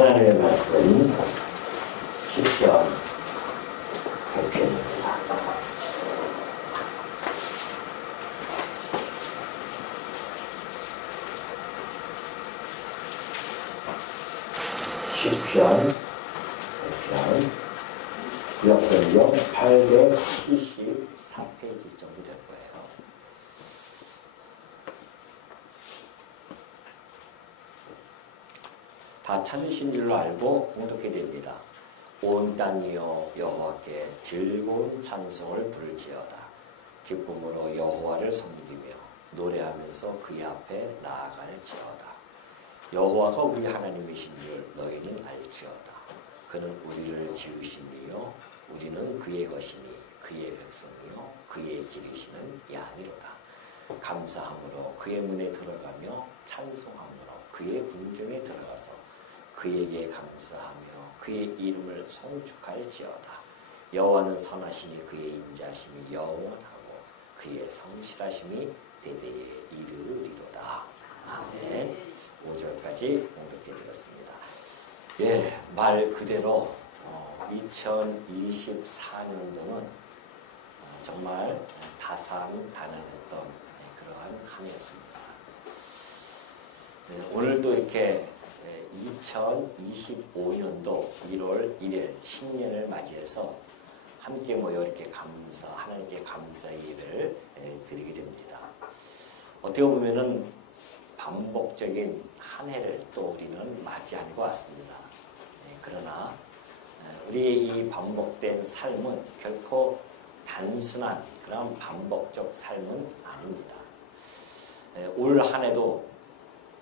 하나님의 말씀 시편 100편입니다. 시편 100편 구약성경 874페이지 정도 될 거예요. 다 찾으신 줄로 알고 공독해 됩니다. 온 땅이여 여호와께 즐거운 찬송을 부를지어다. 기쁨으로 여호와를 섬기며 노래하면서 그의 앞에 나아갈지어다. 여호와가 우리 하나님이신 줄 너희는 알지어다. 그는 우리를 지으심이요 우리는 그의 것이니 그의 백성이요 그의 기르시는 양이로다. 감사함으로 그의 문에 들어가며 찬송함으로 그의 궁정에 들어가서 그에게 감사하며 그의 이름을 송축할지어다. 여호와는 선하시니 그의 인자하심이 영원하고 그의 성실하심이 대대에 이르리로다. 아멘. 5절까지 공독해 드렸습니다. 예, 말 그대로 2024년도는 정말 다산다난했던 그러한 한 해였습니다. 오늘도 이렇게 2025년도 1월 1일 신년을 맞이해서 함께 모여 이렇게 하나님께 감사의 예배를 드리게 됩니다. 어떻게 보면은 반복적인 한 해를 또 우리는 맞이하는 것 같습니다. 그러나 우리의 이 반복된 삶은 결코 단순한 그런 반복적 삶은 아닙니다. 올 한 해도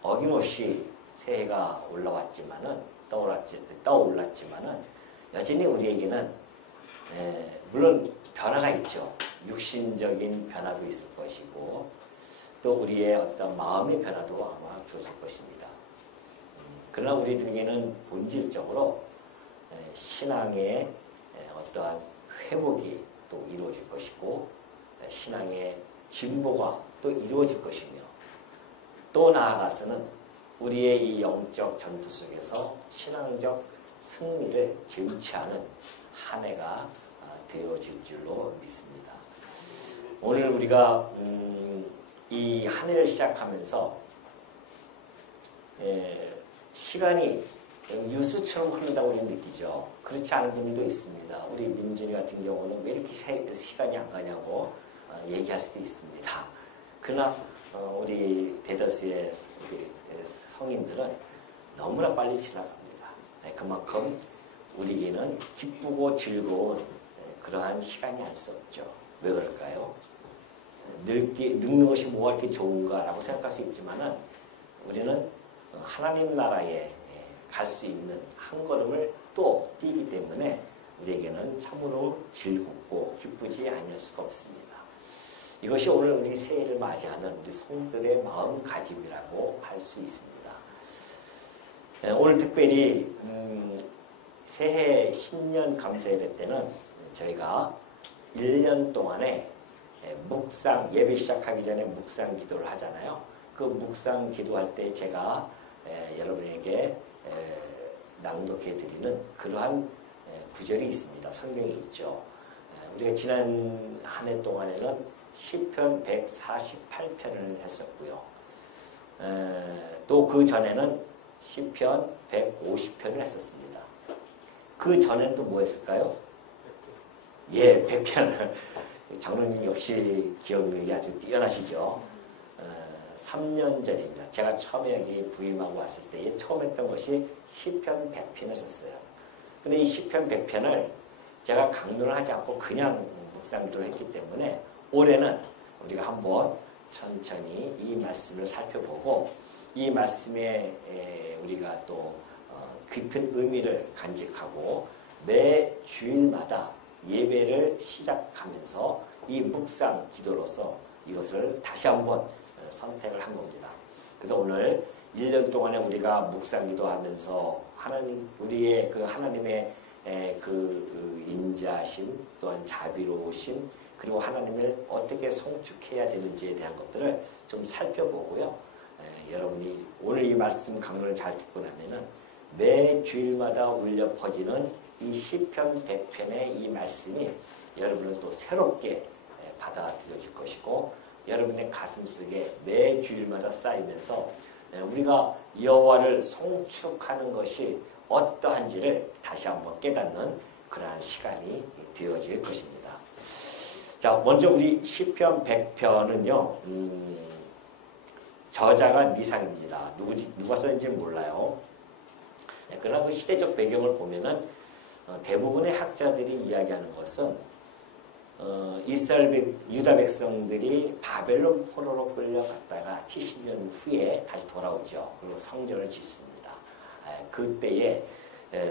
어김없이 새해가 떠올랐지만은 여전히 우리에게는 물론 변화가 있죠. 육신적인 변화도 있을 것이고 또 우리의 어떤 마음의 변화도 아마 주어질 것입니다. 그러나 우리들에게는 본질적으로 신앙의 어떠한 회복이 또 이루어질 것이고 신앙의 진보가 또 이루어질 것이며 또 나아가서는 우리의 이 영적 전투 속에서 신앙적 승리를 쟁취하는 한 해가 되어질 줄로 믿습니다. 오늘 우리가 이 한 해를 시작하면서 시간이 뉴스처럼 흐른다고 우리는 느끼죠. 그렇지 않은 분들도 있습니다. 우리 민준이 같은 경우는 왜 이렇게 시간이 안 가냐고 얘기할 수도 있습니다. 그러나 우리 대다수의 성인들은 너무나 빨리 지나갑니다. 그만큼 우리에게는 기쁘고 즐거운 그러한 시간이 알 수 없죠. 왜 그럴까요? 늙는 것이 뭐가 이렇게 좋은가라고 생각할 수 있지만은 우리는 하나님 나라에 갈 수 있는 한 걸음을 또 뛰기 때문에 우리에게는 참으로 즐겁고 기쁘지 않을 수가 없습니다. 이것이 오늘 우리 새해를 맞이하는 우리 성도들의 마음가짐이라고 할 수 있습니다. 오늘 특별히 새해 신년 감사예배 때는 저희가 1년 동안에 묵상, 예배 시작하기 전에 묵상 기도를 하잖아요. 그 묵상 기도할 때 제가 여러분에게 낭독해 드리는 그러한 구절이 있습니다. 성경에 있죠. 우리가 지난 한 해 동안에는 시편 148편을 했었고요. 또 그 전에는 시편 150편을 했었습니다. 그 전에는 또 뭐 했을까요? 예, 100편을. 장로님 역시 기억력이 아주 뛰어나시죠. 3년 전입니다. 제가 처음에 여기 부임하고 왔을 때 처음 했던 것이 시편 100편을 썼어요. 근데 이 시편 100편을 제가 강론을 하지 않고 그냥 묵상기도를 했기 때문에 올해는 우리가 한번 천천히 이 말씀을 살펴보고 이 말씀에 우리가 또 깊은 의미를 간직하고 매 주일마다 예배를 시작하면서 이 묵상 기도로서 이것을 다시 한번 선택을 한 겁니다. 그래서 오늘 1년 동안에 우리가 묵상 기도하면서 우리의 그 하나님의 그 인자심 또한 자비로우심 그리고 하나님을 어떻게 송축해야 되는지에 대한 것들을 좀 살펴보고요. 여러분이 오늘 이 말씀 강론을 잘 듣고 나면은 매 주일마다 울려 퍼지는 이 시편 100편의 이 말씀이 여러분은 또 새롭게 받아들여질 것이고 여러분의 가슴속에 매 주일마다 쌓이면서 우리가 여호와를 송축하는 것이 어떠한지를 다시 한번 깨닫는 그러한 시간이 되어질 것입니다. 자, 먼저 우리 시편 100편은요. 저자가 미상입니다. 누가 썼는지 몰라요. 그러나 그 시대적 배경을 보면은 대부분의 학자들이 이야기하는 것은 이스라엘 유다 백성들이 바벨론 포로로 끌려갔다가 70년 후에 다시 돌아오죠. 그리고 성전을 짓습니다. 그때에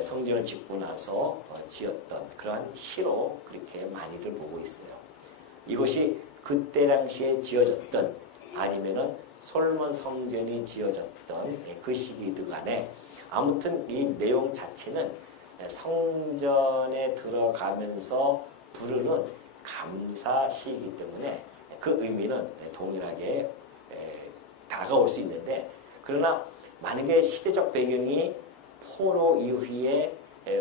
성전을 짓고 나서 지었던 그러한 시로 그렇게 많이들 보고 있어요. 이것이 그때 당시에 지어졌던 아니면은 솔몬 성전이 지어졌던 그 시기들 간에 아무튼 이 내용 자체는 성전에 들어가면서 부르는 감사시이기 때문에 그 의미는 동일하게 다가올 수 있는데 그러나 만약에 시대적 배경이 포로 이후에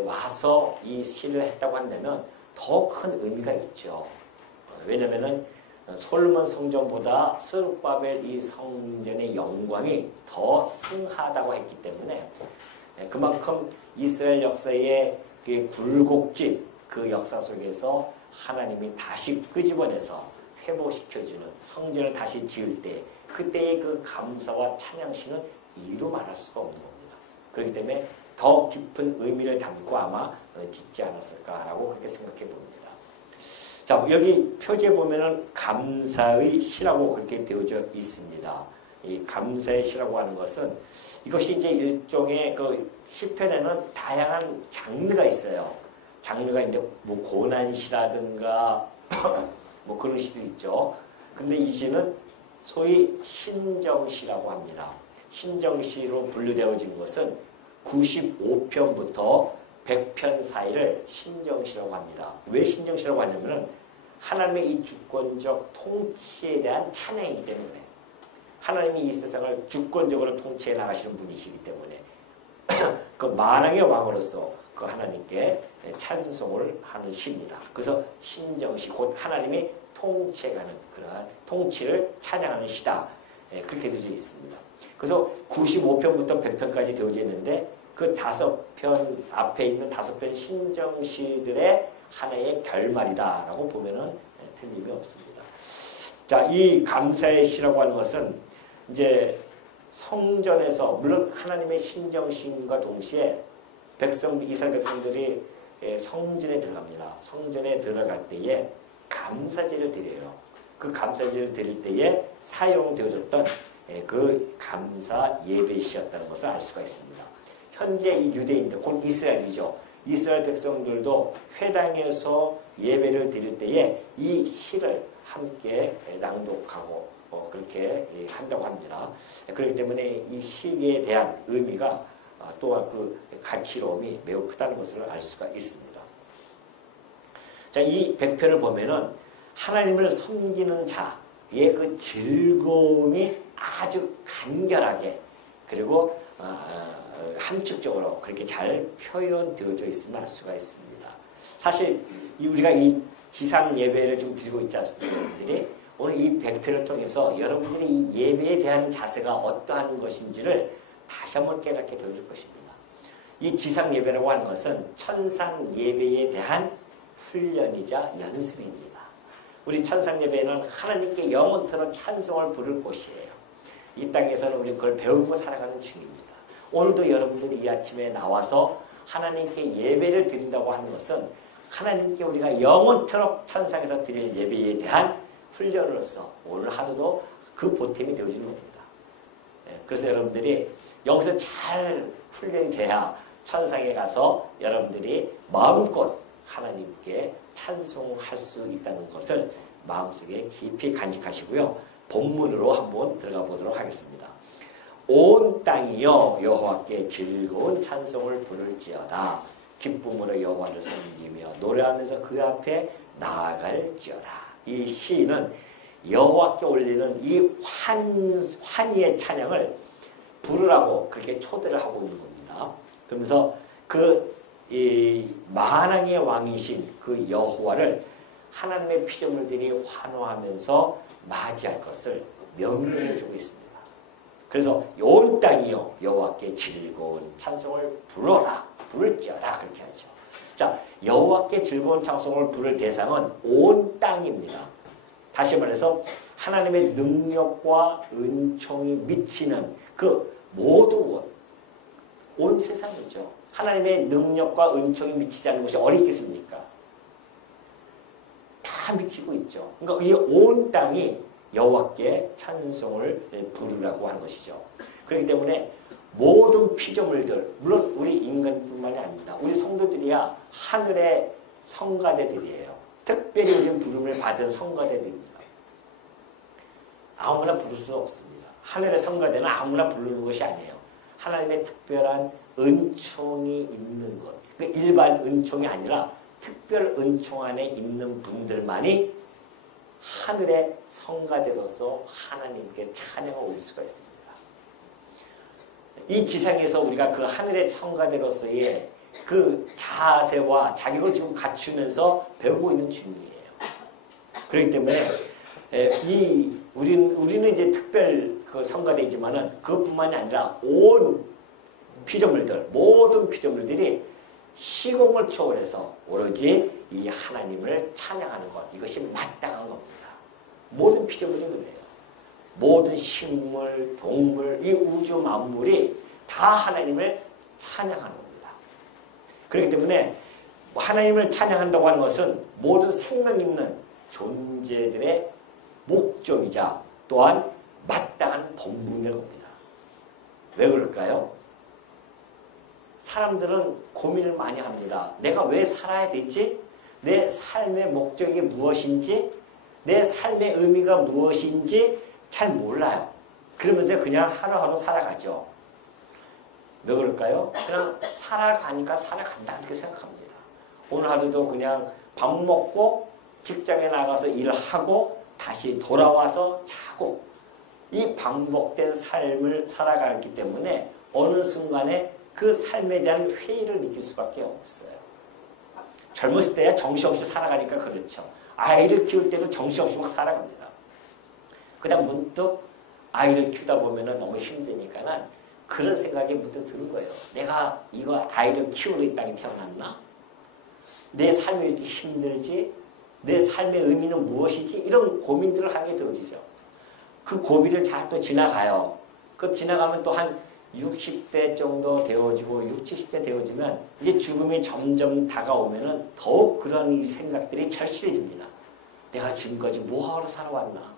와서 이 시를 했다고 한다면 더 큰 의미가 있죠. 왜냐하면 솔몬 성전보다 스룹바벨 이 성전의 영광이 더 승하다고 했기 때문에 그만큼 이스라엘 역사의 그 굴곡진 그 역사 속에서 하나님이 다시 끄집어내서 회복시켜주는 성전을 다시 지을 때 그때의 그 감사와 찬양시는 이루 말할 수가 없는 겁니다. 그렇기 때문에 더 깊은 의미를 담고 아마 짓지 않았을까라고 그렇게 생각해 봅니다. 자, 여기 표지에 보면은 감사의 시라고 그렇게 되어져 있습니다. 이 감사의 시라고 하는 것은 이것이 이제 일종의 그 시편에는 다양한 장르가 있어요. 장르가 이제 뭐 고난시라든가 뭐 그런 시도 있죠. 근데 이 시는 소위 신정시라고 합니다. 신정시로 분류되어진 것은 95편부터 100편 사이를 신정시라고 합니다. 왜 신정시라고 하냐면은 하나님의 이 주권적 통치에 대한 찬양이기 때문에 하나님이 이 세상을 주권적으로 통치해 나가시는 분이시기 때문에 그 만왕의 왕으로서 그 하나님께 찬송을 하는 시입니다. 그래서 신정시 곧 하나님이 통치해가는 그러한 통치를 찬양하는 시다. 그렇게 되어 있습니다. 그래서 95편부터 100편까지 되어져 있는데 그 5편 앞에 있는 5편 신정시들의 하나의 결말이다라고 보면은 틀림이 없습니다. 자, 이 감사의 시라고 하는 것은 이제 성전에서 물론 하나님의 신정신과 동시에 이스라엘 백성들이 성전에 들어갑니다. 성전에 들어갈 때에 감사제를 드려요. 그 감사제를 드릴 때에 사용되어졌던 그 감사 예배시였다는 것을 알 수가 있습니다. 현재 이 유대인들, 곧 이스라엘이죠. 이스라엘 백성들도 회당에서 예배를 드릴 때에 이 시를 함께 낭독하고 그렇게 한다고 합니다. 그렇기 때문에 이 시에 대한 의미가 또한 그 가치로움이 매우 크다는 것을 알 수가 있습니다. 자, 이 100편을 보면은 하나님을 섬기는 자의 그 즐거움이 아주 간결하게 그리고 함축적으로 그렇게 잘 표현되어져 있음을 알 수가 있습니다. 사실 우리가 이 지상 예배를 지금 드리고 있지 않습니까? 여러분들이 오늘 이 100편을 통해서 여러분들이 이 예배에 대한 자세가 어떠한 것인지를 다시 한번 깨닫게 되어줄 것입니다. 이 지상 예배라고 하는 것은 천상 예배에 대한 훈련이자 연습입니다. 우리 천상 예배는 하나님께 영원토록 찬송을 부를 곳이에요. 이 땅에서는 우리 그걸 배우고 살아가는 중입니다. 오늘도 여러분들이 이 아침에 나와서 하나님께 예배를 드린다고 하는 것은 하나님께 우리가 영원토록 천상에서 드릴 예배에 대한 훈련으로서 오늘 하루도 그 보탬이 되어지는 겁니다. 그래서 여러분들이 여기서 잘 훈련이 돼야 천상에 가서 여러분들이 마음껏 하나님께 찬송할 수 있다는 것을 마음속에 깊이 간직하시고요. 본문으로 한번 들어가 보도록 하겠습니다. 온 땅이여 여호와께 즐거운 찬송을 부를지어다. 기쁨으로 여호와를 섬기며 노래하면서 그 앞에 나아갈지어다. 이 시인은 여호와께 올리는 이 환희의 찬양을 부르라고 그렇게 초대를 하고 있는 겁니다. 그러면서 이 만왕의 왕이신 그 여호와를 하나님의 피조물들이 환호하면서 맞이할 것을 명령해 주고 있습니다. 그래서 온 땅이여 여호와께 즐거운 찬송을 불러라. 부를지어다. 그렇게 하죠. 자, 여호와께 즐거운 찬송을 부를 대상은 온 땅입니다. 다시 말해서 하나님의 능력과 은총이 미치는 그 모든 온 세상이죠. 하나님의 능력과 은총이 미치지 않는 곳이 어디 있겠습니까? 다 미치고 있죠. 그러니까 이 온 땅이 여호와께 찬송을 부르라고 하는 것이죠. 그렇기 때문에 모든 피조물들, 물론 우리 인간뿐만이 아닙니다. 우리 성도들이야 하늘의 성가대들이에요. 특별히 우리는 부름을 받은 성가대들입니다. 아무나 부를 수는 없습니다. 하늘의 성가대는 아무나 부르는 것이 아니에요. 하나님의 특별한 은총이 있는 것. 그러니까 일반 은총이 아니라 특별 은총 안에 있는 분들만이 하늘의 성가대로서 하나님께 찬양을 올릴 수가 있습니다. 이 지상에서 우리가 그 하늘의 성가대로서의 그 자세와 자격을 지금 갖추면서 배우고 있는 중이에요. 그렇기 때문에 우리는 이제 특별 그 성가대이지만은 그것뿐만이 아니라 온 피조물들, 모든 피조물들이 시공을 초월해서 오로지 이 하나님을 찬양하는 것, 이것이 마땅한 겁니다. 모든 피조물이 그래요. 모든 식물, 동물, 이 우주 만물이 다 하나님을 찬양하는 겁니다. 그렇기 때문에 하나님을 찬양한다고 하는 것은 모든 생명 있는 존재들의 목적이자 또한 마땅한 본분인 겁니다. 왜 그럴까요? 사람들은 고민을 많이 합니다. 내가 왜 살아야 되지? 내 삶의 목적이 무엇인지, 내 삶의 의미가 무엇인지 잘 몰라요. 그러면서 그냥 하루하루 살아가죠. 왜 그럴까요? 그냥 살아가니까 살아간다 이렇게 생각합니다. 오늘 하루도 그냥 밥 먹고 직장에 나가서 일하고 다시 돌아와서 자고 이 반복된 삶을 살아가기 때문에 어느 순간에 그 삶에 대한 회의를 느낄 수밖에 없어요. 젊었을 때야 정신없이 살아가니까 그렇죠. 아이를 키울 때도 정신없이 막 살아갑니다. 그다음 문득 아이를 키우다 보면 너무 힘드니까는 그런 생각이 문득 드는 거예요. 내가 이거 아이를 키우러 이 땅에 태어났나? 내 삶이 왜 이렇게 힘들지? 내 삶의 의미는 무엇이지? 이런 고민들을 하게 되어지죠. 그 고비를 잘 또 지나가요. 그 지나가면 또 한 60대 정도 되어지고 60, 70대 되어지면 이제 죽음이 점점 다가오면은 더욱 그런 생각들이 절실해집니다. 내가 지금까지 뭐하러 살아왔나?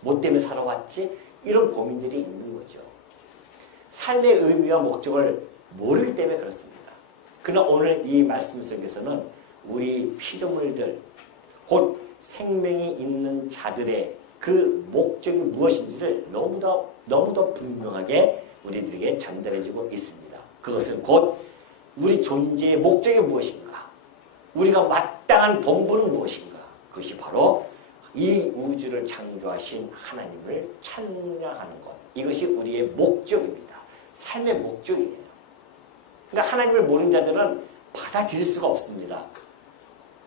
뭐 때문에 살아왔지? 이런 고민들이 있는 거죠. 삶의 의미와 목적을 모르기 때문에 그렇습니다. 그러나 오늘 이 말씀 속에서는 우리 피조물들, 곧 생명이 있는 자들의 그 목적이 무엇인지를 너무도 분명하게 우리들에게 전달해주고 있습니다. 그것은 곧 우리 존재의 목적이 무엇인가? 우리가 마땅한 본분은 무엇인가? 그것이 바로 이 우주를 창조하신 하나님을 찬양하는 것. 이것이 우리의 목적입니다. 삶의 목적이에요. 그러니까 하나님을 모르는 자들은 받아들일 수가 없습니다.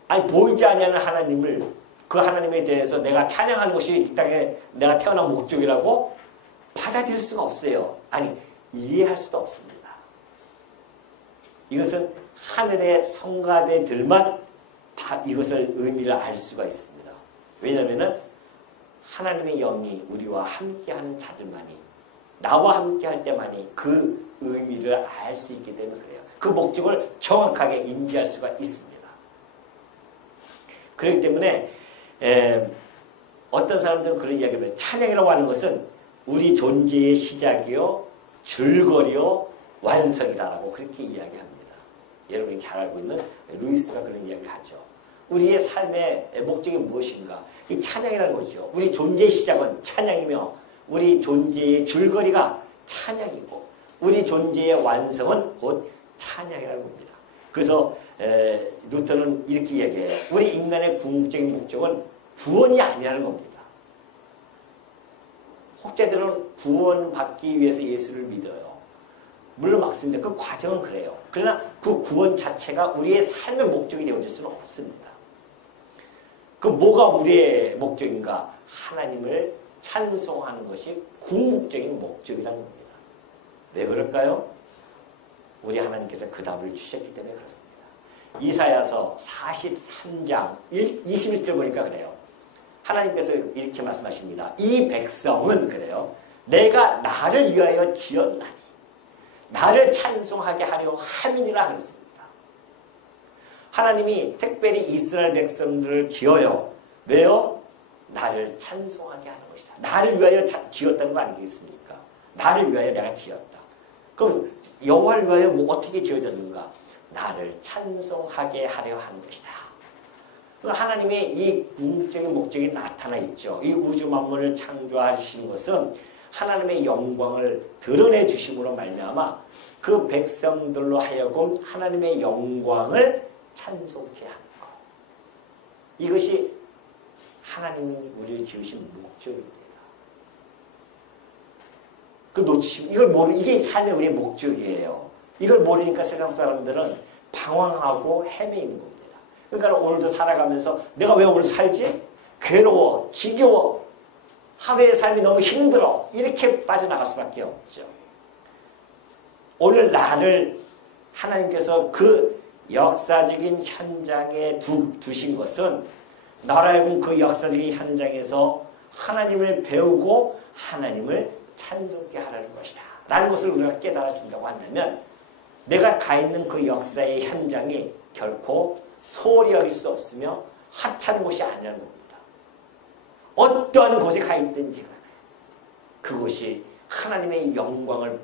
아니 보이지 않는 하나님을, 그 하나님에 대해서 내가 찬양하는 것이 이 땅에 내가 태어난 목적이라고 받아들일 수가 없어요. 아니 이해할 수도 없습니다. 이것은 하늘의 성가대들만 이것을 의미를 알 수가 있습니다. 왜냐하면 하나님의 영이 우리와 함께하는 자들만이, 나와 함께할 때만이 그 의미를 알 수 있기 때문에 그래요. 그 목적을 정확하게 인지할 수가 있습니다. 그렇기 때문에 어떤 사람들은 그런 이야기를 해요. 찬양이라고 하는 것은 우리 존재의 시작이요, 줄거리요, 완성이다라고 그렇게 이야기합니다. 여러분이 잘 알고 있는 루이스가 그런 이야기를 하죠. 우리의 삶의 목적이 무엇인가? 이 찬양이라는 거죠. 우리 존재의 시작은 찬양이며 우리 존재의 줄거리가 찬양이고 우리 존재의 완성은 곧 찬양이라는 겁니다. 그래서 루터는 이렇게 이야기해요. 우리 인간의 궁극적인 목적은 구원이 아니라는 겁니다. 혹자들은 구원받기 위해서 예수를 믿어요. 물론 막습니다. 그 과정은 그래요. 그러나 그 구원 자체가 우리의 삶의 목적이 되어질 수는 없습니다. 그 뭐가 우리의 목적인가? 하나님을 찬송하는 것이 궁극적인 목적이라는 겁니다. 왜 그럴까요? 우리 하나님께서 그 답을 주셨기 때문에 그렇습니다. 이사야서 43장 21절 보니까 그래요. 하나님께서 이렇게 말씀하십니다. 이 백성은 그래요. 내가 나를 위하여 지었나니 나를 찬송하게 하려 함이니라 그랬습니다. 하나님이 특별히 이스라엘 백성들을 지어요. 왜요? 나를 찬송하게 하는 것이다. 나를 위하여 지었다는 거 아니겠습니까? 나를 위하여 내가 지었다. 그럼 여호와를 위하여 뭐 어떻게 지어졌는가? 나를 찬송하게 하려 하는 것이다. 하나님의 이 궁극적인 목적이 나타나 있죠. 이 우주 만물을 창조하시는 것은 하나님의 영광을 드러내 주심으로 말미암아 그 백성들로 하여금 하나님의 영광을 찬송케 하는 것. 이것이 하나님이 우리를 지으신 목적입니다. 그 놓치시면 이걸 이게 삶의 우리의 목적이에요. 이걸 모르니까 세상 사람들은 방황하고 헤매이는 겁니다. 그러니까 오늘도 살아가면서 내가 왜 오늘 살지? 괴로워, 지겨워, 하루의 삶이 너무 힘들어. 이렇게 빠져나갈 수밖에 없죠. 오늘 나를 하나님께서 그 역사적인 현장에 두신 것은 나로 하여금 그 역사적인 현장에서 하나님을 배우고 하나님을 찬송케 하라는 것이다. 라는 것을 우리가 깨달아진다고 한다면 내가 가 있는 그 역사의 현장이 결코 소홀히 여길 수 없으며 하찮은 곳이 아니라는 겁니다. 어떠한 곳에 가 있든지 그곳이 하나님의 영광을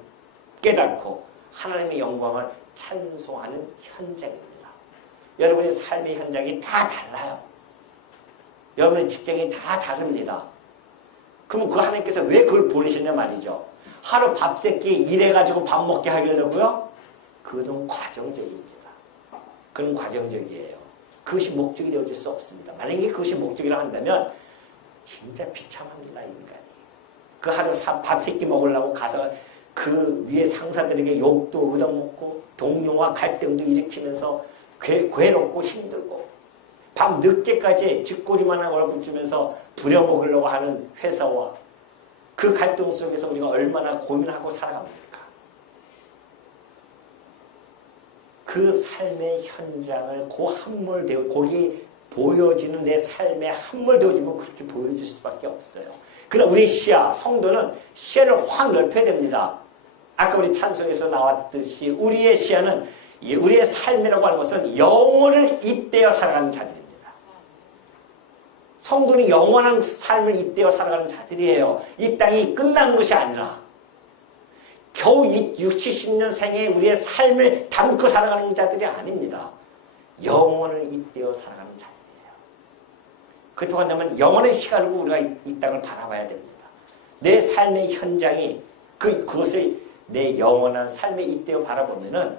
깨닫고 하나님의 영광을 찬송하는 현장입니다. 여러분의 삶의 현장이 다 달라요. 여러분의 직장이 다 다릅니다. 그러면 그 하나님께서 왜 그걸 보내셨냐 말이죠. 하루 밥 세끼 일해가지고 밥 먹게 하려고요? 그건 과정적입니다. 그건 과정적이에요. 그것이 목적이 되어질 수 없습니다. 만약에 그것이 목적이라 한다면 진짜 비참합니다. 인간이. 그 하루 밥 세끼 먹으려고 가서 그 위에 상사들에게 욕도 얻어먹고 동료와 갈등도 일으키면서 괴롭고 힘들고 밤 늦게까지 쥐꼬리만한 월급 주면서 부려먹으려고 하는 회사와 그 갈등 속에서 우리가 얼마나 고민하고 살아갑니까? 그 삶의 현장을 거기 보여지는 내 삶에 함몰되어지면 그렇게 보여질 수밖에 없어요. 그러나 우리 시야, 성도는 시야를 확 넓혀야 됩니다. 아까 우리 찬송에서 나왔듯이 우리의 시야는 우리의 삶이라고 하는 것은 영혼을 잇대어 살아가는 자들입니다. 성도는 영원한 삶을 잇대어 살아가는 자들이에요. 이 땅이 끝나는 것이 아니라 겨우 60, 70년 생에 우리의 삶을 담고 살아가는 자들이 아닙니다. 영원을 잇대어 살아가는 자들이에요. 그렇다고 한다면 영원의 시간으로 우리가 이 땅을 바라봐야 됩니다. 내 삶의 현장이 그것을 내 영원한 삶에 잇대어 바라보면은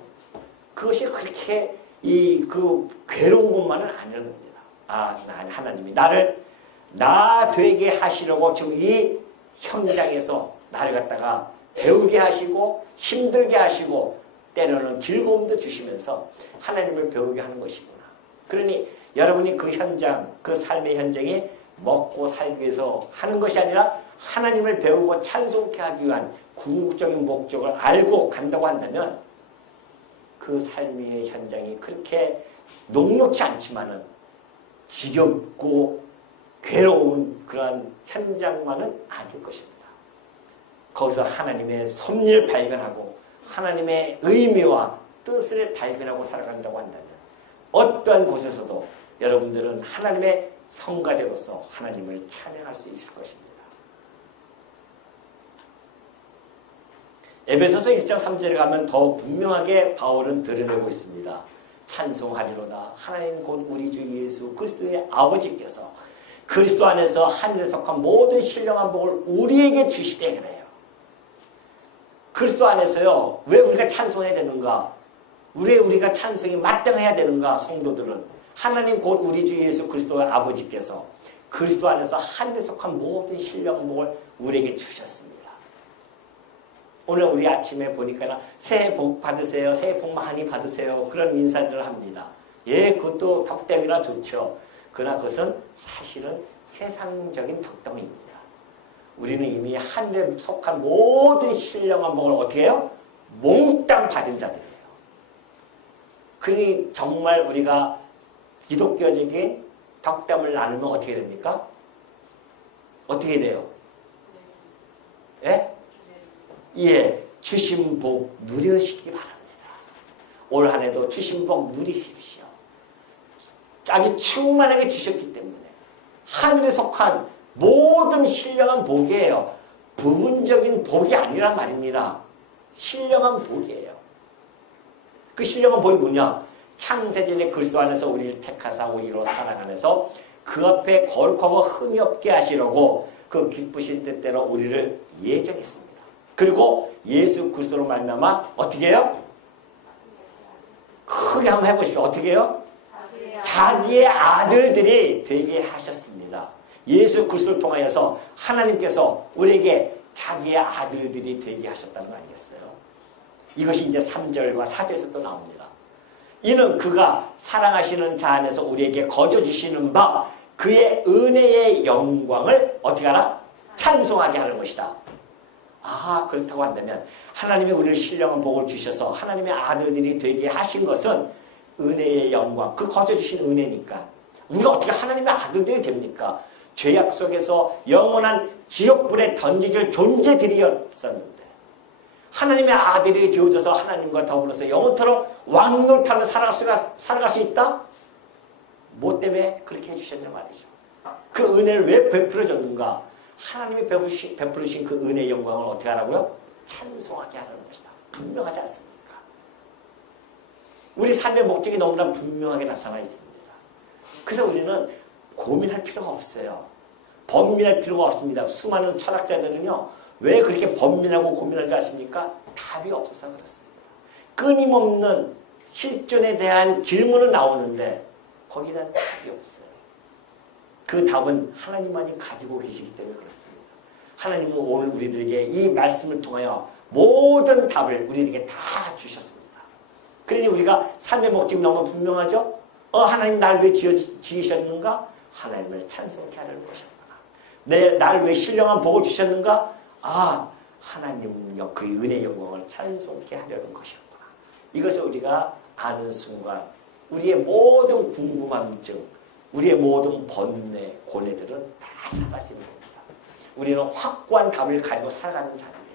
그것이 그렇게 그 괴로운 것만은 아니라는 겁니다. 하나님이 나를 나 되게 하시려고 지금 이 현장에서 나를 갖다가 배우게 하시고 힘들게 하시고 때로는 즐거움도 주시면서 하나님을 배우게 하는 것이구나. 그러니 여러분이 그 현장, 그 삶의 현장이 먹고 살기 위해서 하는 것이 아니라 하나님을 배우고 찬송케 하기 위한 궁극적인 목적을 알고 간다고 한다면 그 삶의 현장이 그렇게 녹록지 않지만은 지겹고 괴로운 그러한 현장만은 아닐 것입니다. 거기서 하나님의 섭리를 발견하고 하나님의 의미와 뜻을 발견하고 살아간다고 한다면 어떠한 곳에서도 여러분들은 하나님의 성가대로서 하나님을 찬양할 수 있을 것입니다. 에베소서 1장 3절에 가면 더 분명하게 바울은 드러내고 있습니다. 찬송하리로다. 하나님 곧 우리 주 예수 그리스도의 아버지께서 그리스도 안에서 하늘에 속한 모든 신령한 복을 우리에게 주시되 그래요. 그리스도 안에서요. 왜 우리가 찬송해야 되는가? 왜 우리가 찬송이 마땅해야 되는가? 성도들은 하나님 곧 우리 주 예수 그리스도의 아버지께서 그리스도 안에서 하늘에 속한 모든 신령한 복을 우리에게 주셨습니다. 오늘 우리 아침에 보니까 새해 복 받으세요. 새해 복 많이 받으세요. 그런 인사들을 합니다. 예, 그것도 덕담이라 좋죠. 그러나 그것은 사실은 세상적인 덕담입니다. 우리는 이미 하늘에 속한 모든 신령한 복을 어떻게 해요? 몽땅 받은 자들이에요. 그러니 정말 우리가 기독교적인 덕담을 나누면 어떻게 됩니까? 어떻게 돼요? 예? 예, 주신 복 누리시기 바랍니다. 올 한 해도 주신 복 누리십시오. 아주 충만하게 주셨기 때문에 하늘에 속한 모든 신령한 복이에요. 부분적인 복이 아니란 말입니다. 신령한 복이에요. 그 신령한 복이 뭐냐? 창세전에 그리스도 안에서 우리를 택하사 우리로 살아가면서 그 앞에 거룩하고 흠이 없게 하시려고 그 기쁘신 뜻대로 우리를 예정했습니다. 그리고 예수 그리스도로 말미암아 어떻게 해요? 크게 한번 해보십시오. 어떻게 해요? 자기의 아들들이 되게 하셨습니다. 예수 그리스도를 통하여서 하나님께서 우리에게 자기의 아들들이 되게 하셨다는 거 아니겠어요? 이것이 이제 3절과 4절에서 또 나옵니다. 이는 그가 사랑하시는 자 안에서 우리에게 거저 주시는 바 그의 은혜의 영광을 어떻게 하나? 찬송하게 하는 것이다. 아, 그렇다고 한다면 하나님이 우리를 신령한 복을 주셔서 하나님의 아들들이 되게 하신 것은 은혜의 영광, 그 거저 주신 은혜니까 우리가 어떻게 하나님의 아들들이 됩니까? 죄악 속에서 영원한 지옥불에 던져질 존재들이었었는데 하나님의 아들이 되어져서 하나님과 더불어서 영원토록 왕노릇하며 살아갈 수 있다? 뭐 때문에 그렇게 해주셨냐 말이죠. 그 은혜를 왜 베풀어줬는가? 하나님이 베풀으신 그 은혜의 영광을 어떻게 하라고요? 찬송하게 하는 것이다. 분명하지 않습니까? 우리 삶의 목적이 너무나 분명하게 나타나 있습니다. 그래서 우리는 고민할 필요가 없어요. 번민할 필요가 없습니다. 수많은 철학자들은요, 왜 그렇게 번민하고 고민하지 아십니까? 답이 없어서 그렇습니다. 끊임없는 실존에 대한 질문은 나오는데 거기다 답이 없어요. 그 답은 하나님만이 가지고 계시기 때문에 그렇습니다. 하나님은 오늘 우리들에게 이 말씀을 통하여 모든 답을 우리에게 다 주셨습니다. 그러니 우리가 삶의 목적이 너무 분명하죠? 하나님 날 왜 지으셨는가? 하나님을 찬송케 하려는 것이었구나. 날 왜 신령한 복을 주셨는가? 하나님 그 은혜의 영광을 찬송케 하려는 것이었구나. 이것을 우리가 아는 순간 우리의 모든 궁금함증, 우리의 모든 번뇌, 고뇌들은 다 사라지는 겁니다. 우리는 확고한 답을 가지고 살아가는 자들이에요.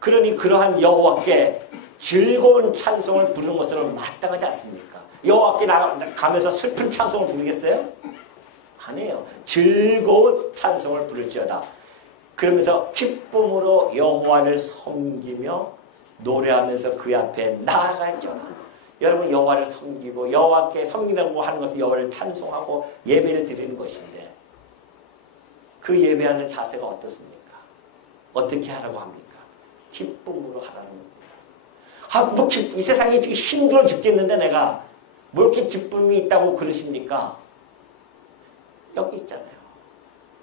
그러니 그러한 여호와께 즐거운 찬송을 부르는 것으로 마땅하지 않습니까? 여호와께 가면서 슬픈 찬송을 부르겠어요? 아니에요. 즐거운 찬송을 부를지어다. 그러면서 기쁨으로 여호와를 섬기며 노래하면서 그 앞에 나아갈지어다. 여러분 여호와를 섬기고 여호와께 섬긴다고 하는 것은 여호와를 찬송하고 예배를 드리는 것인데 그 예배하는 자세가 어떻습니까? 어떻게 하라고 합니까? 기쁨으로 하라는 겁니다. 이 세상이 지금 힘들어 죽겠는데 내가 뭐 이렇게 기쁨이 있다고 그러십니까? 여기 있잖아요.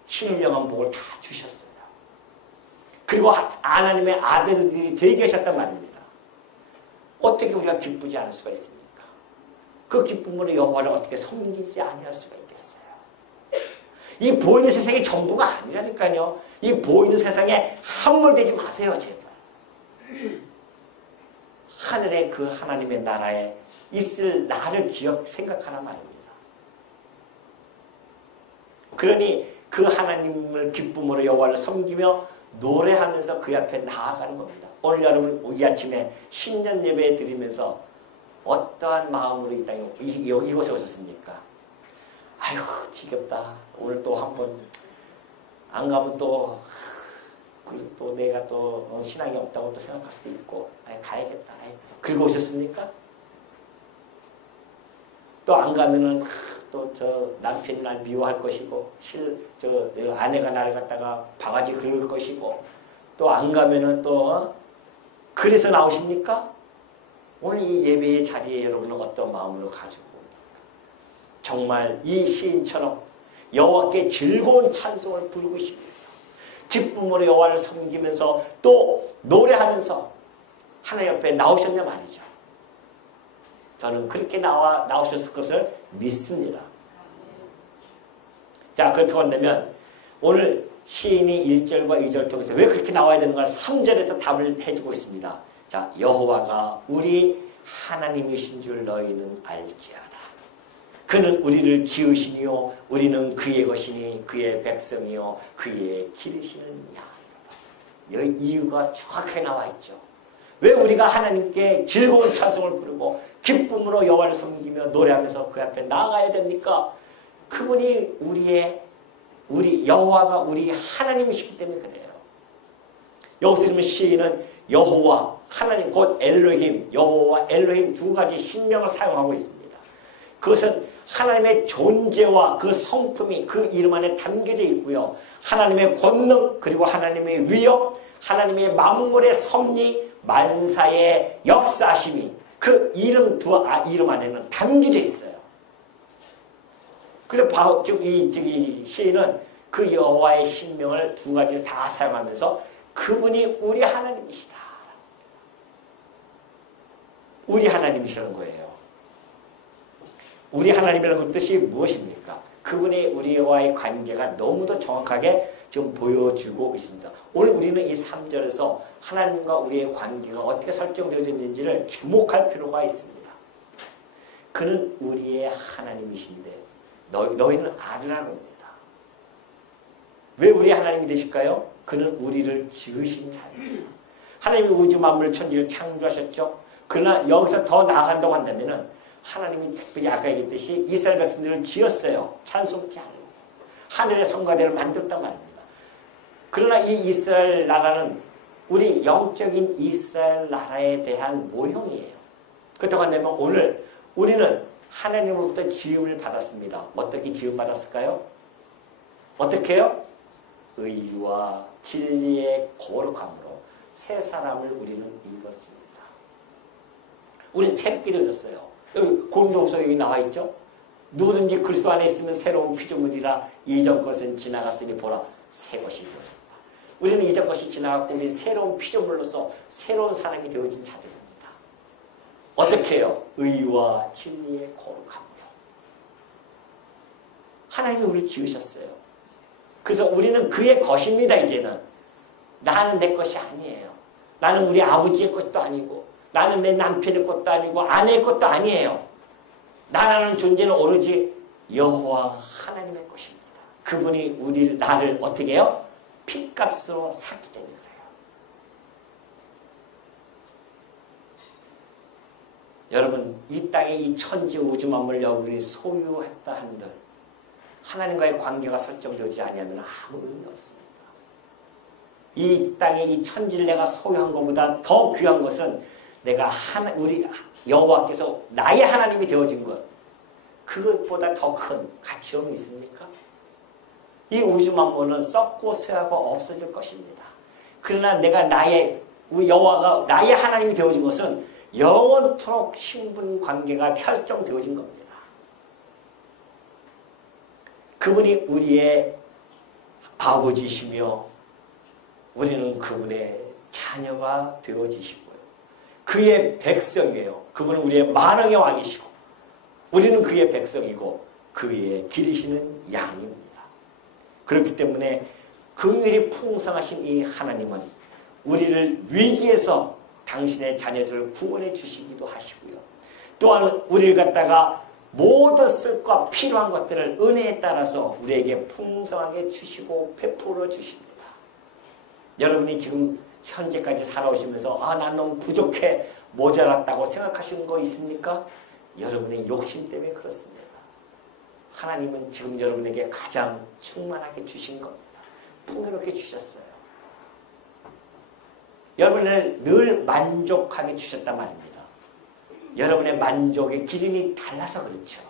신령한 복을 다 주셨어요. 그리고 하나님의 아들들이 되게 계셨단 말입니다. 어떻게 우리가 기쁘지 않을 수가 있습니까? 그 기쁨으로 여호와를 어떻게 섬기지 아니할 수가 있겠어요? 이 보이는 세상이 전부가 아니라니까요. 이 보이는 세상에 함몰되지 마세요, 제발. 하늘에 그 하나님의 나라에 있을 나를 생각하라 말입니다. 그러니 그 하나님을 기쁨으로 여호와를 섬기며 노래하면서 그 앞에 나아가는 겁니다. 오늘 여러분 이 아침에 신년 예배 드리면서 어떠한 마음으로 이 땅에 이곳에 오셨습니까? 아유 지겹다. 오늘 또 한번 안 가면 또 내가 또 신앙이 없다고 또 생각할 수도 있고 가야겠다. 그리고 오셨습니까? 또 안 가면은 또 저 남편이 날 미워할 것이고 아내가 나를 갖다가 바가지 긁을 것이고 또 안 가면은 또 그래서 나오십니까? 오늘 이 예배의 자리에 여러분은 어떤 마음으로 가지고 정말 이 시인처럼 여호와께 즐거운 찬송을 부르고 싶어서 기쁨으로 여호와를 섬기면서 또 노래하면서 하나님 앞에 나오셨냐 말이죠. 저는 그렇게 나오셨을 것을 믿습니다. 자, 그렇다고 한다면 오늘 시인이 1절과 2절 통해서 왜 그렇게 나와야 되는가 3절에서 답을 해주고 있습니다. 자, 여호와가 우리 하나님이신 줄 너희는 알지어다. 그는 우리를 지으시니요 우리는 그의 것이니 그의 백성이요 그의 기르시는 양이로다. 여기 이유가 정확하게 나와 있죠. 왜 우리가 하나님께 즐거운 찬송을 부르고 기쁨으로 여호와를 섬기며 노래하면서 그 앞에 나아가야 됩니까? 그분이 우리 여호와가 우리 하나님이시기 때문에 그래요. 여기서 지금 시인은 여호와 하나님 곧 엘로힘 여호와 엘로힘 두 가지 신명을 사용하고 있습니다. 그것은 하나님의 존재와 그 성품이 그 이름 안에 담겨져 있고요. 하나님의 권능 그리고 하나님의 위엄 하나님의 만물의 섭리 만사의 역사심이 그 이름 이름 안에는 담겨져 있어요. 그래서 지금 이 시인은 그 여호와의 신명을 두 가지를 다 사용하면서 그분이 우리 하나님이시다. 우리 하나님이시라는 거예요. 우리 하나님이라는 뜻이 무엇입니까? 그분이 우리와의 관계가 너무도 정확하게 지금 보여주고 있습니다. 오늘 우리는 이 3절에서 하나님과 우리의 관계가 어떻게 설정되어 있는지를 주목할 필요가 있습니다. 그는 우리의 하나님이신데 너희는 알으라는 겁니다. 왜 우리 하나님이 되실까요? 그는 우리를 지으신 자입니다. 하나님이 우주 만물 천지를 창조하셨죠. 그러나 여기서 더 나아간다고 한다면 하나님이 특별히 아까 얘기했듯이 이스라엘 백성들을 지었어요. 찬송케 하려고. 하늘의 성가대를 만들었단 말입니다. 그러나 이 이스라엘 나라는 우리 영적인 이스라엘 나라에 대한 모형이에요. 그렇다고 한다면 오늘 우리는 하나님으로부터 지음을 받았습니다. 어떻게 지음 받았을까요? 어떻게 해요? 의와 진리의 거룩함으로 새 사람을 우리는 입었습니다. 우리는 새롭게 되어졌어요. 여기 고린도후서 여기 나와 있죠? 누구든지 그리스도 안에 있으면 새로운 피조물이라 이전 것은 지나갔으니 보라 새 것이 되어졌다. 우리는 이전 것이 지나갔고 우리는 새로운 피조물로서 새로운 사람이 되어진 자들입니다. 어떻게 해요? 의와 진리의 거룩함으로. 하나님이 우리를 지으셨어요. 그래서 우리는 그의 것입니다. 이제는. 나는 내 것이 아니에요. 나는 우리 아버지의 것도 아니고 나는 내 남편의 것도 아니고 아내의 것도 아니에요. 나라는 존재는 오로지 여호와 하나님의 것입니다. 그분이 나를 어떻게 해요? 핏값으로 샀기 때문에 그래요. 여러분 이 땅에 이 천지 우주 만물을 여러분이 소유했다 한들 하나님과의 관계가 설정되지 않으면 아무 의미 없습니다. 이 땅에 이 천지를 내가 소유한 것보다 더 귀한 것은 내가 우리 여호와께서 나의 하나님이 되어진 것 그것보다 더 큰 가치가 있습니까? 이 우주 만물은 썩고 쇠하고 없어질 것입니다. 그러나 내가 여호와가 나의 하나님이 되어진 것은 영원토록 신분 관계가 결정되어진 겁니다. 그분이 우리의 아버지시며 우리는 그분의 자녀가 되어지시고요. 그의 백성이에요. 그분은 우리의 만왕의 왕이시고 우리는 그의 백성이고 그의 기르시는 양입니다. 그렇기 때문에 긍휼이 풍성하신 이 하나님은 우리를 위기에서 당신의 자녀들을 구원해 주시기도 하시고요. 또한 우리를 갖다가 모든 쓸과 필요한 것들을 은혜에 따라서 우리에게 풍성하게 주시고 베풀어 주십니다. 여러분이 지금 현재까지 살아오시면서 난 너무 부족해 모자랐다고 생각하시는 거 있습니까? 여러분의 욕심 때문에 그렇습니다. 하나님은 지금 여러분에게 가장 충만하게 주신 겁니다. 풍요롭게 주셨어요. 여러분을 늘 만족하게 주셨단 말입니다. 여러분의 만족의 기준이 달라서 그렇죠.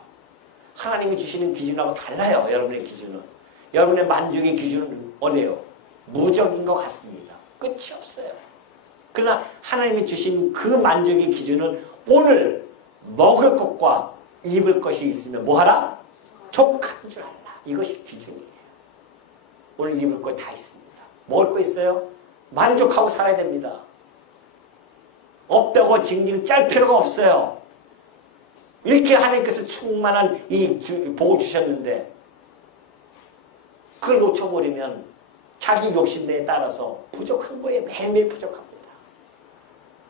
하나님이 주시는 기준하고 달라요. 여러분의 기준은. 여러분의 만족의 기준은 어디예요? 무적인 것 같습니다. 끝이 없어요. 그러나 하나님이 주신 그 만족의 기준은 오늘 먹을 것과 입을 것이 있으면 뭐하라? 족한 줄 알라. 이것이 기준이에요. 오늘 입을 거 다 있습니다. 먹을 거 있어요? 만족하고 살아야 됩니다. 없다고 징징 짤 필요가 없어요. 이렇게 하나님께서 충만한 이 복을 주셨는데 그걸 놓쳐버리면 자기 욕심내에 따라서 부족한 거에 매일매일 부족합니다.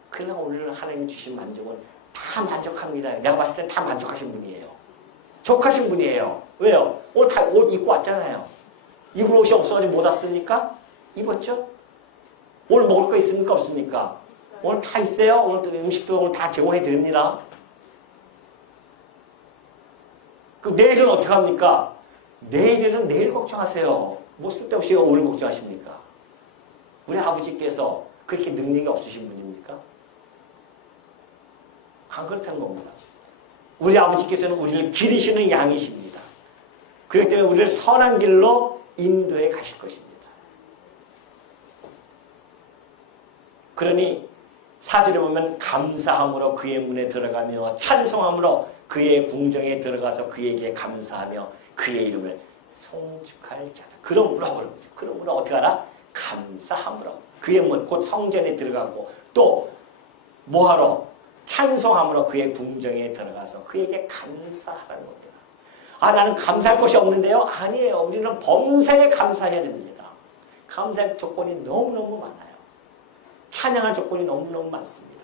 그러나 오늘 하나님이 주신 만족은 다 만족합니다. 내가 봤을 때 다 만족하신 분이에요. 족하신 분이에요. 왜요? 오늘 다 옷 입고 왔잖아요. 입을 옷이 없어가지고 못 왔습니까? 입었죠? 오늘 먹을 거 있습니까? 없습니까? 오늘 다 있어요. 오늘 음식도 오늘 다 제공해 드립니다. 그 내일은 어떻게 합니까? 내일은 내일 걱정하세요. 뭐 쓸데없이 오늘 걱정하십니까? 우리 아버지께서 그렇게 능력이 없으신 분입니까? 안 그렇다는 겁니다. 우리 아버지께서는 우리를 기르시는 양이십니다. 그렇기 때문에 우리를 선한 길로 인도해 가실 것입니다. 그러니 사절에 보면 감사함으로 그의 문에 들어가며 찬송함으로 그의 궁정에 들어가서 그에게 감사하며 그의 이름을 송축할 자다. 그러므로 어떻게 하라? 감사함으로 그의 문, 곧 성전에 들어가고 또 뭐하러? 찬송함으로 그의 궁정에 들어가서 그에게 감사하라는 겁니다. 아, 나는 감사할 것이 없는데요? 아니에요. 우리는 범사에 감사해야 됩니다. 감사할 조건이 너무너무 많아요. 찬양할 조건이 너무너무 많습니다.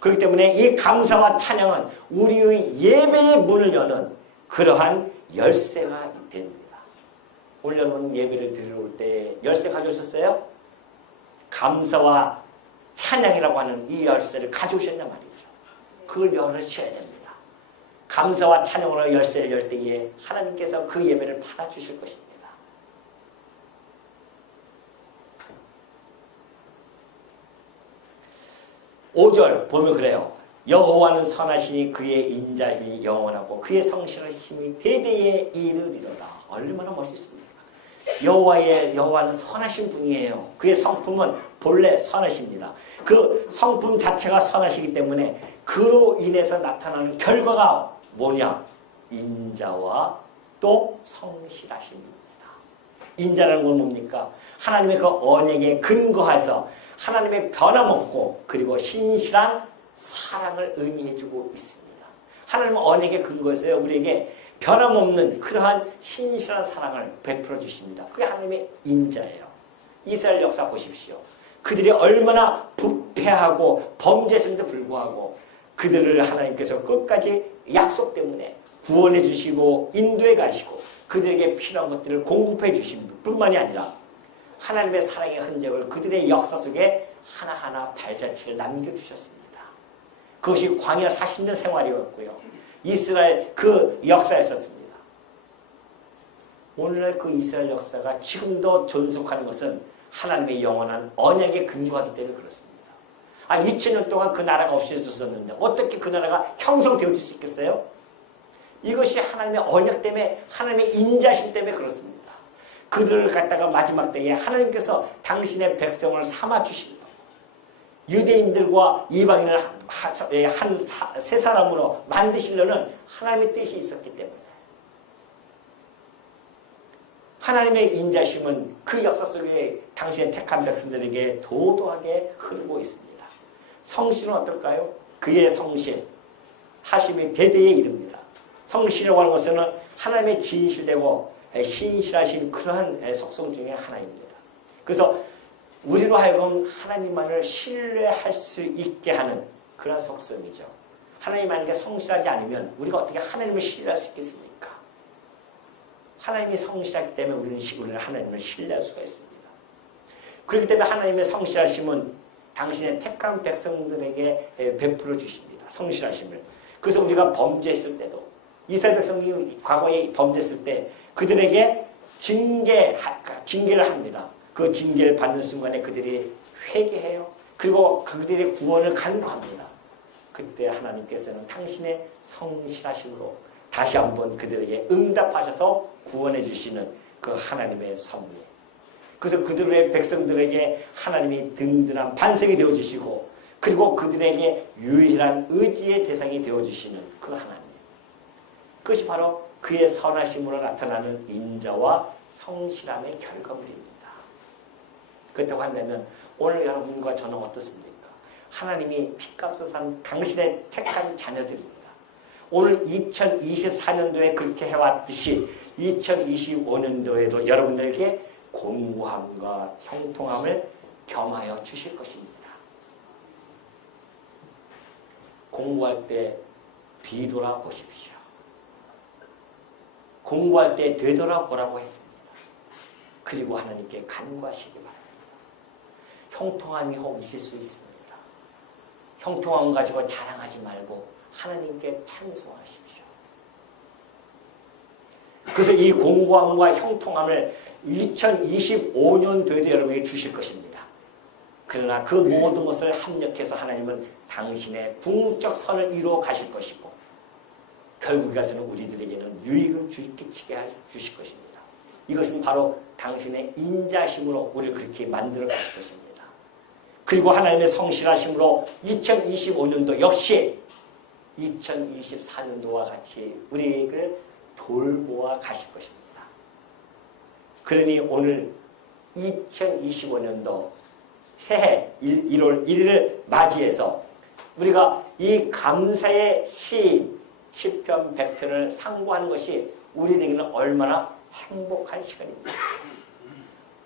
그렇기 때문에 이 감사와 찬양은 우리의 예배의 문을 여는 그러한 열쇠가 됩니다. 오늘 여러분 예배를 드리러 올 때 열쇠 가져오셨어요? 감사와 찬양이라고 하는 이 열쇠를 가져오셨냐 말이죠. 그걸 열으셔야 됩니다. 감사와 찬양으로 열쇠를 열 때에 하나님께서 그 예배를 받아주실 것입니다. 5절 보면 그래요. 여호와는 선하시니 그의 인자심이 영원하고 그의 성실하심이 대대에 이르리로다. 얼마나 멋있습니까? 여호와는 선하신 분이에요. 그의 성품은 본래 선하십니다. 그 성품 자체가 선하시기 때문에 그로 인해서 나타나는 결과가 뭐냐? 인자와 또 성실하심입니다. 인자라는 건 뭡니까? 하나님의 그 언약에 근거해서 하나님의 변함없고 그리고 신실한 사랑을 의미해주고 있습니다. 하나님은 언약에 근거해서요 우리에게 변함없는 그러한 신실한 사랑을 베풀어 주십니다. 그게 하나님의 인자예요. 이스라엘 역사 보십시오. 그들이 얼마나 부패하고 범죄했음에도 불구하고 그들을 하나님께서 끝까지 약속 때문에 구원해 주시고 인도해 가시고 그들에게 필요한 것들을 공급해 주신 뿐만이 아니라 하나님의 사랑의 흔적을 그들의 역사 속에 하나하나 발자취를 남겨두셨습니다. 그것이 광야 40년 생활이었고요. 이스라엘 그 역사였었습니다. 오늘날 그 이스라엘 역사가 지금도 존속하는 것은 하나님의 영원한 언약에 근거하기 때문에 그렇습니다. 2000년 동안 그 나라가 없어졌었는데 어떻게 그 나라가 형성되어질 수 있겠어요? 이것이 하나님의 언약 때문에 하나님의 인자심 때문에 그렇습니다. 그들을 갖다가 마지막 때에 하나님께서 당신의 백성을 삼아주신 것, 유대인들과 이방인을 한 세 사람으로 만드시려는 하나님의 뜻이 있었기 때문에 하나님의 인자심은 그 역사 속에 당신의 택한 백성들에게 도도하게 흐르고 있습니다. 성실은 어떨까요? 그의 성실, 하심이 대대에 이릅니다. 성실이라고 하는 것은 하나님의 진실되고 신실하신 그러한 속성 중에 하나입니다. 그래서 우리로 하여금 하나님만을 신뢰할 수 있게 하는 그런 속성이죠. 하나님 만약에 성실하지 않으면 우리가 어떻게 하나님을 신뢰할 수 있겠습니까? 하나님이 성실하기 때문에 우리는 하나님을 신뢰할 수가 있습니다. 그렇기 때문에 하나님의 성실하심은 당신의 택한 백성들에게 베풀어 주십니다. 성실하심을. 그래서 우리가 범죄했을 때도 이스라엘 백성이 과거에 범죄했을 때 그들에게 징계를 합니다. 그 징계를 받는 순간에 그들이 회개해요. 그리고 그들의 구원을 간구합니다. 그때 하나님께서는 당신의 성실하심으로 다시 한번 그들에게 응답하셔서 구원해 주시는 그 하나님의 섭리. 그래서 그들의 백성들에게 하나님이 든든한 반석이 되어주시고 그리고 그들에게 유일한 의지의 대상이 되어주시는 그 하나님. 그것이 바로 그의 선하심으로 나타나는 인자와 성실함의 결과물입니다. 그렇다고 한다면 오늘 여러분과 저는 어떻습니까? 하나님이 피값을 산 당신의 택한 자녀들입니다. 오늘 2024년도에 그렇게 해왔듯이 2025년도에도 여러분들에게 공고함과 형통함을 겸하여 주실 것입니다. 공부할 때 뒤돌아보십시오. 공부할 때 되돌아보라고 했습니다. 그리고 하나님께 간구하시기 바랍니다. 형통함이 있을 수 있습니다. 형통함 가지고 자랑하지 말고 하나님께 찬송하십시오. 그래서 이 공고함과 형통함을 2025년도에도 여러분에게 주실 것입니다. 그러나 그 모든 것을 합력해서 하나님은 당신의 궁극적 선을 이루어 가실 것이고 결국에 가서는 우리들에게는 유익을 끼치게 주실 것입니다. 이것은 바로 당신의 인자심으로 우리를 그렇게 만들어 가실 것입니다. 그리고 하나님의 성실하심으로 2025년도 역시 2024년도와 같이 우리를 돌보아 가실 것입니다. 그러니 오늘 2025년도 새해 1월 1일을 맞이해서 우리가 이 감사의 시편 100편을 상고하는 것이 우리에게는 얼마나 행복한 시간입니다.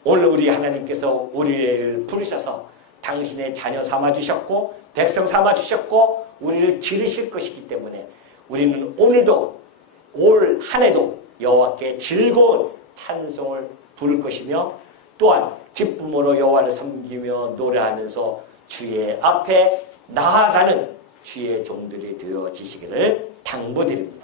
오늘 우리 하나님께서 우리를 부르셔서 당신의 자녀 삼아주셨고 백성 삼아주셨고 우리를 기르실 것이기 때문에 우리는 오늘도 올 한 해도 여호와께 즐거운 찬송을 부를 것이며 또한 기쁨으로 여호와를 섬기며 노래하면서 주의 앞에 나아가는 주의 종들이 되어지시기를 당부드립니다.